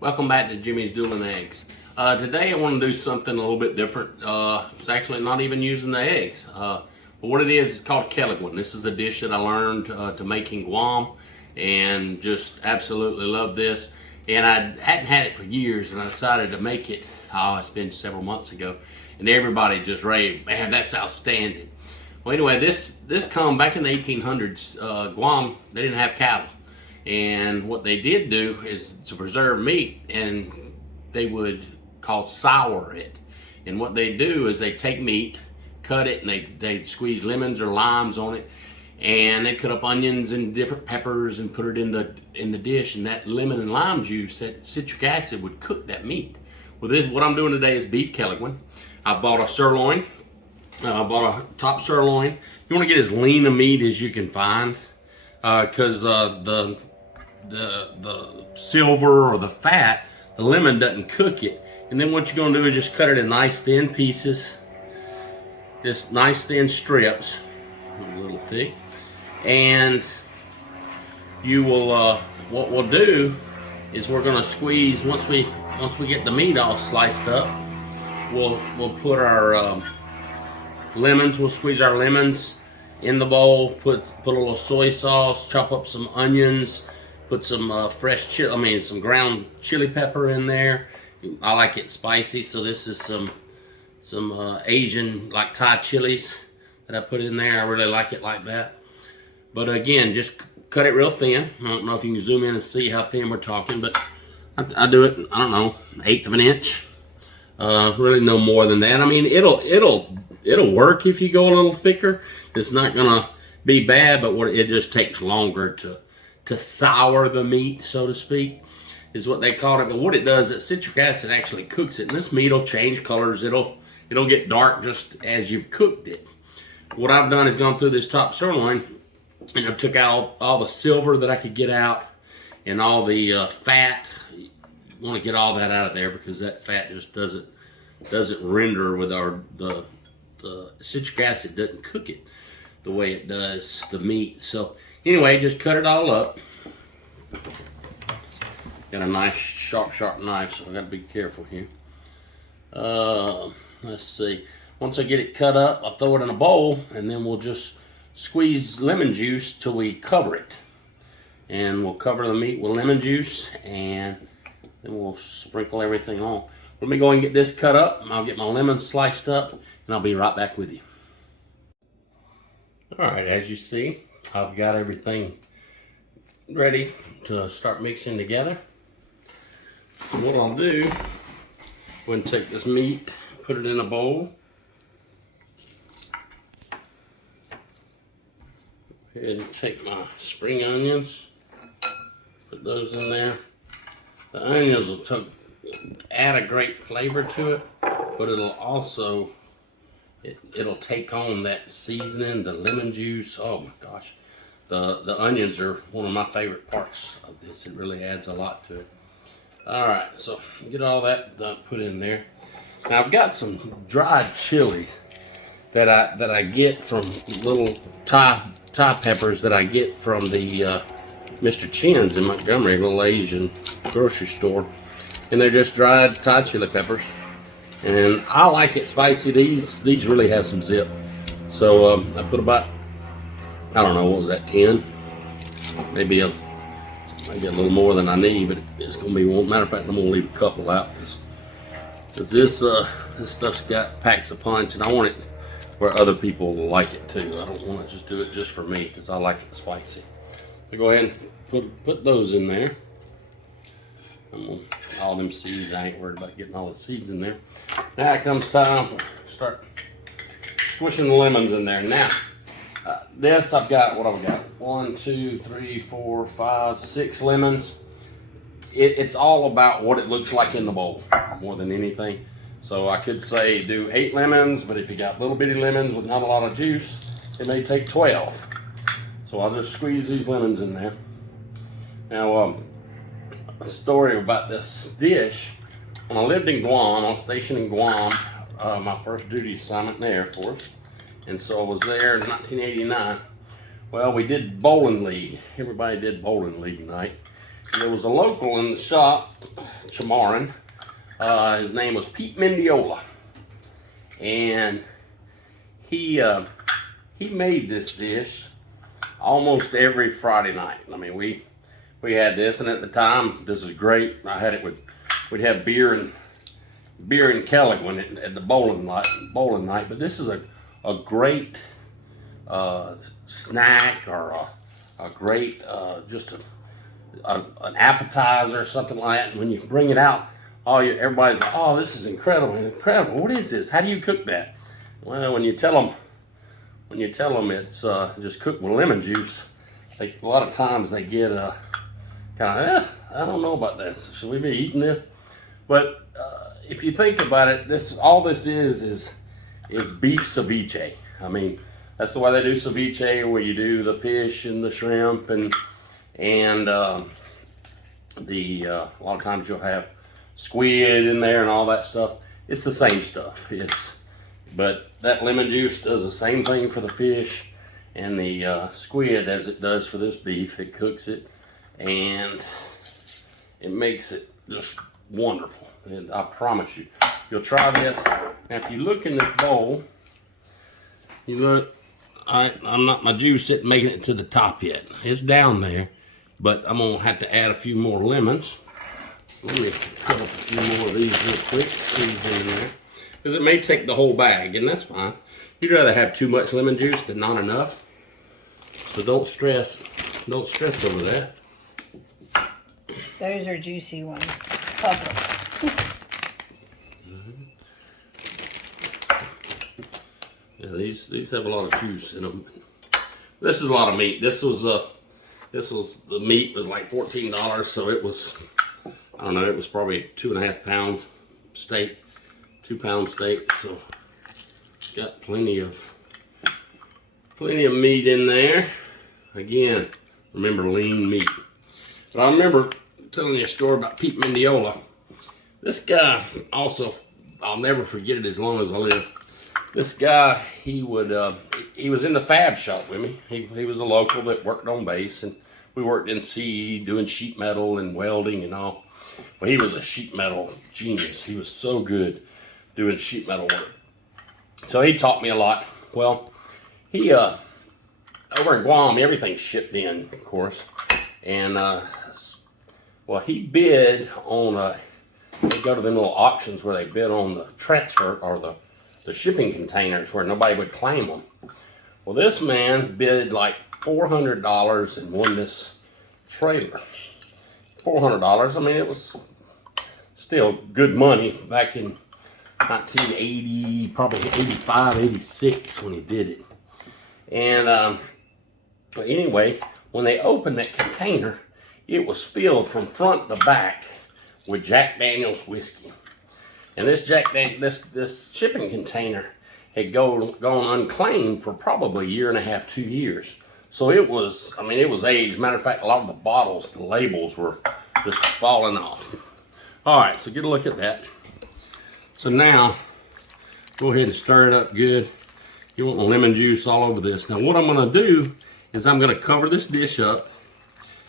Welcome back to Jimmy's Dueling Eggs. Today I want to do something a little bit different. It's actually not even using the eggs. But what it is called Kelaguen. This is the dish that I learned to make in Guam and just absolutely love this. And I hadn't had it for years and I decided to make it. Oh, it's been several months ago. And everybody just raved, man, that's outstanding. Well, anyway, this come back in the 1800s. Guam, they didn't have cattle. And what they did do is to preserve meat, and they would sour it. And what they do is they take meat, cut it, and they squeeze lemons or limes on it, and they cut up onions and different peppers and put it in the dish. And that lemon and lime juice, that citric acid, would cook that meat. Well, what I'm doing today is beef Kelaguen. I bought a sirloin. I bought a top sirloin. You want to get as lean a meat as you can find, because the silver or the fat, the lemon doesn't cook it. And then what you're going to do is just cut it in nice thin pieces, just nice thin strips, a little thick. And you will what we'll do is we're going to squeeze, once we get the meat all sliced up, we'll put our lemons, we'll squeeze our lemons in the bowl, put a little soy sauce, chop up some onions, put some fresh chili, some ground chili pepper in there. I like it spicy, so this is some Asian, like Thai chilies that I put in there. I really like it like that. But again, just cut it real thin. I don't know if you can zoom in and see how thin we're talking, but I do it, I don't know, 1/8 of an inch. Really no more than that. I mean, it'll work if you go a little thicker. It's not gonna be bad, but it just takes longer to sour the meat, so to speak, is what they call it. But what it does, that citric acid actually cooks it, and this meat will change colors. It'll get dark just as you've cooked it. What I've done is gone through this top sirloin, and I took out all the silver that I could get out, and all the fat. You want to get all that out of there because that fat just doesn't render with the citric acid doesn't cook it the way it does the meat. So anyway, just cut it all up. Got a nice sharp knife, so I gotta be careful here. Let's see. Once I get it cut up, I'll throw it in a bowl, and then we'll just squeeze lemon juice till we cover it. And we'll cover the meat with lemon juice, and then we'll sprinkle everything on. Let me go and get this cut up. I'll get my lemons sliced up, and I'll be right back with you. All right, as you see, I've got everything ready to start mixing together. So what I'll do, go and take this meat, put it in a bowl. Go ahead and take my spring onions, put those in there. The onions will add a great flavor to it, but it'll also it'll take on that seasoning, the lemon juice. Oh my gosh, the onions are one of my favorite parts of this. It really adds a lot to it. All right, so get all that done, put in there. Now I've got some dried chili that I get from little Thai peppers that I get from the Mr. Chin's in Montgomery, a little Asian grocery store, and they're just dried Thai chili peppers. And I like it spicy. These really have some zip. So I put about, I don't know, what was that, 10? Maybe a little more than I need, but it's gonna be one. Matter of fact, I'm gonna leave a couple out because this stuff's got packs of punch, and I want it where other people like it too. I don't want to just do it just for me because I like it spicy. So go ahead and put those in there. All them seeds, I ain't worried about getting all the seeds in there. Now it comes time to start squishing the lemons in there. Now, this I've got, what I've got? 1, 2, 3, 4, 5, 6 lemons. It's all about what it looks like in the bowl more than anything. So I could say do 8 lemons, but if you got little bitty lemons with not a lot of juice, it may take 12. So I'll just squeeze these lemons in there. Now, a story about this dish. When I lived in Guam, I was stationed in Guam, my first duty assignment in the Air Force. And so I was there in 1989. Well, we did bowling league. Everybody did bowling league night. There was a local in the shop, Chamaran. His name was Pete Mendiola, and he made this dish almost every Friday night. I mean, we had this, and at the time, this is great. I had it with, we'd have beer and Kelaguen at the bowling night. But this is a great snack, or a great just an appetizer or something like that. And when you bring it out, everybody's like, "Oh, this is incredible! Incredible! What is this? How do you cook that?" Well, when you tell them it's just cooked with lemon juice, a lot of times they get kind of, I don't know about this. Should we be eating this? But if you think about it, all this is beef ceviche. I mean, that's the way they do ceviche, where you do the fish and the shrimp and a lot of times you'll have squid in there and all that stuff. It's the same stuff. But that lemon juice does the same thing for the fish and the squid as it does for this beef. It cooks it, and it makes it just wonderful. And I promise you, you'll try this. Now, if you look in this bowl, you look. My juice isn't making it to the top yet. It's down there, but I'm gonna have to add a few more lemons. So let me cut up a few more of these real quick, squeeze in there, because it may take the whole bag, and that's fine. You'd rather have too much lemon juice than not enough. So don't stress over that. Those are juicy ones. Publix. Yeah, these have a lot of juice in them. This is a lot of meat. This was the meat was like $14, so it was, I don't know, it was probably 2.5 pound steak, 2 pound steak. So got plenty of meat in there. Again, remember, lean meat. But I remember telling you a story about Pete Mendiola. This guy also, I'll never forget it as long as I live. This guy, he was in the fab shop with me. He was a local that worked on base, and we worked in CE doing sheet metal and welding and all. Well, he was a sheet metal genius. He was so good doing sheet metal work. So he taught me a lot. Well, he over in Guam, everything's shipped in, of course, and well, he bid on they go to them little auctions where they bid on the transfer or the shipping containers where nobody would claim them. Well, this man bid like $400 and won this trailer. $400. I mean, it was still good money back in 1980, probably 85, 86 when he did it. And anyway, when they opened that container, it was filled from front to back with Jack Daniel's whiskey. And this shipping container had gone unclaimed for probably 1.5 to 2 years. So it was, I mean, it was aged. Matter of fact, a lot of the bottles, the labels were just falling off. All right, so get a look at that. So now, go ahead and stir it up good. You want the lemon juice all over this. Now what I'm gonna do is I'm gonna cover this dish up.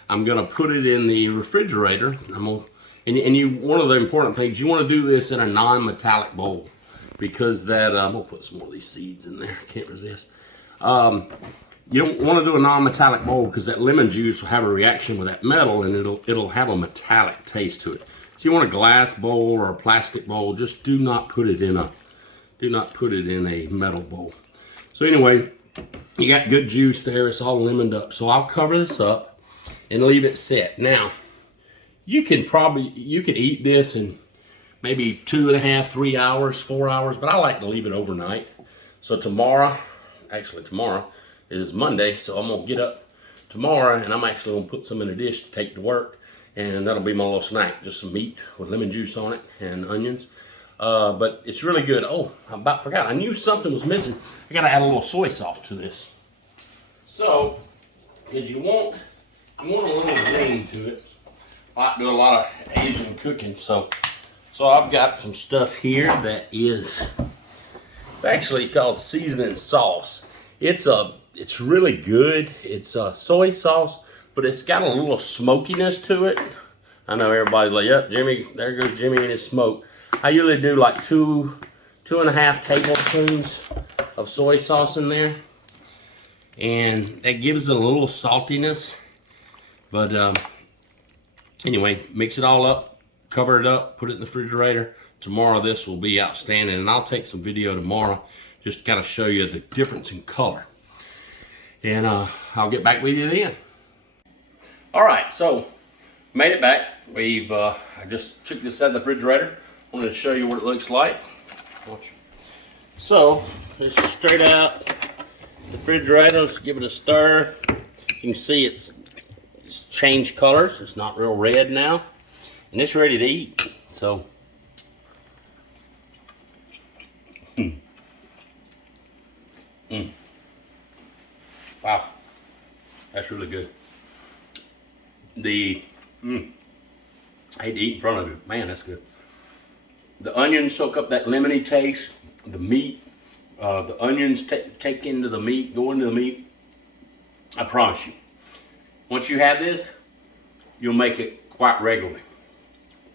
I'm gonna put it in the refrigerator. One of the important things, you want to do this in a non-metallic bowl, because that, I'm going to put some more of these seeds in there. I can't resist. You don't want to do a non-metallic bowl because that lemon juice will have a reaction with that metal, and it'll have a metallic taste to it. So you want a glass bowl or a plastic bowl. Just do not put it in a metal bowl. So anyway, you got good juice there. It's all lemoned up. So I'll cover this up and leave it set. Now, you can eat this in maybe 2.5, 3 hours, 4 hours, but I like to leave it overnight. So tomorrow is Monday, so I'm gonna get up tomorrow and I'm actually gonna put some in a dish to take to work, and that'll be my little snack, just some meat with lemon juice on it and onions. But it's really good. Oh, I about forgot. I knew something was missing. I gotta add a little soy sauce to this. So, because you want a little zing to it. I do a lot of Asian cooking, so I've got some stuff here that it's actually called seasoning sauce. It's really good. It's soy sauce, but it's got a little smokiness to it. I know everybody's like, yep, Jimmy, there goes Jimmy and his smoke. I usually do like two and a half tablespoons of soy sauce in there. And that gives it a little saltiness. But anyway, mix it all up, cover it up, put it in the refrigerator. Tomorrow this will be outstanding. And I'll take some video tomorrow just to kind of show you the difference in color. And I'll get back with you then. All right, so made it back. I just took this out of the refrigerator. I wanted to show you what it looks like. Watch. So it's straight out the refrigerator. Let's give it a stir. You can see it's changed colors. It's not real red now, and it's ready to eat. So wow, that's really good. I hate to eat in front of you. Man, that's good. The onions soak up that lemony taste. The meat, the onions take into the meat, go into the meat. I promise you. Once you have this, you'll make it quite regularly.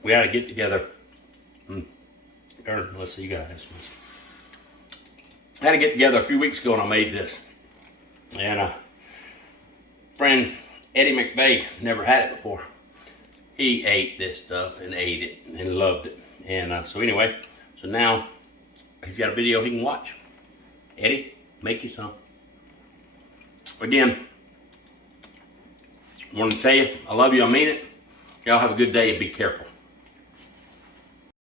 We ought to get together. Let's see, you guys. I had to get together a few weeks ago and I made this. And friend Eddie McVeigh never had it before. He ate this stuff and ate it and loved it. And so anyway, so now he's got a video he can watch. Eddie, make you some. Again, I want to tell you, I love you, I mean it. Y'all have a good day and be careful.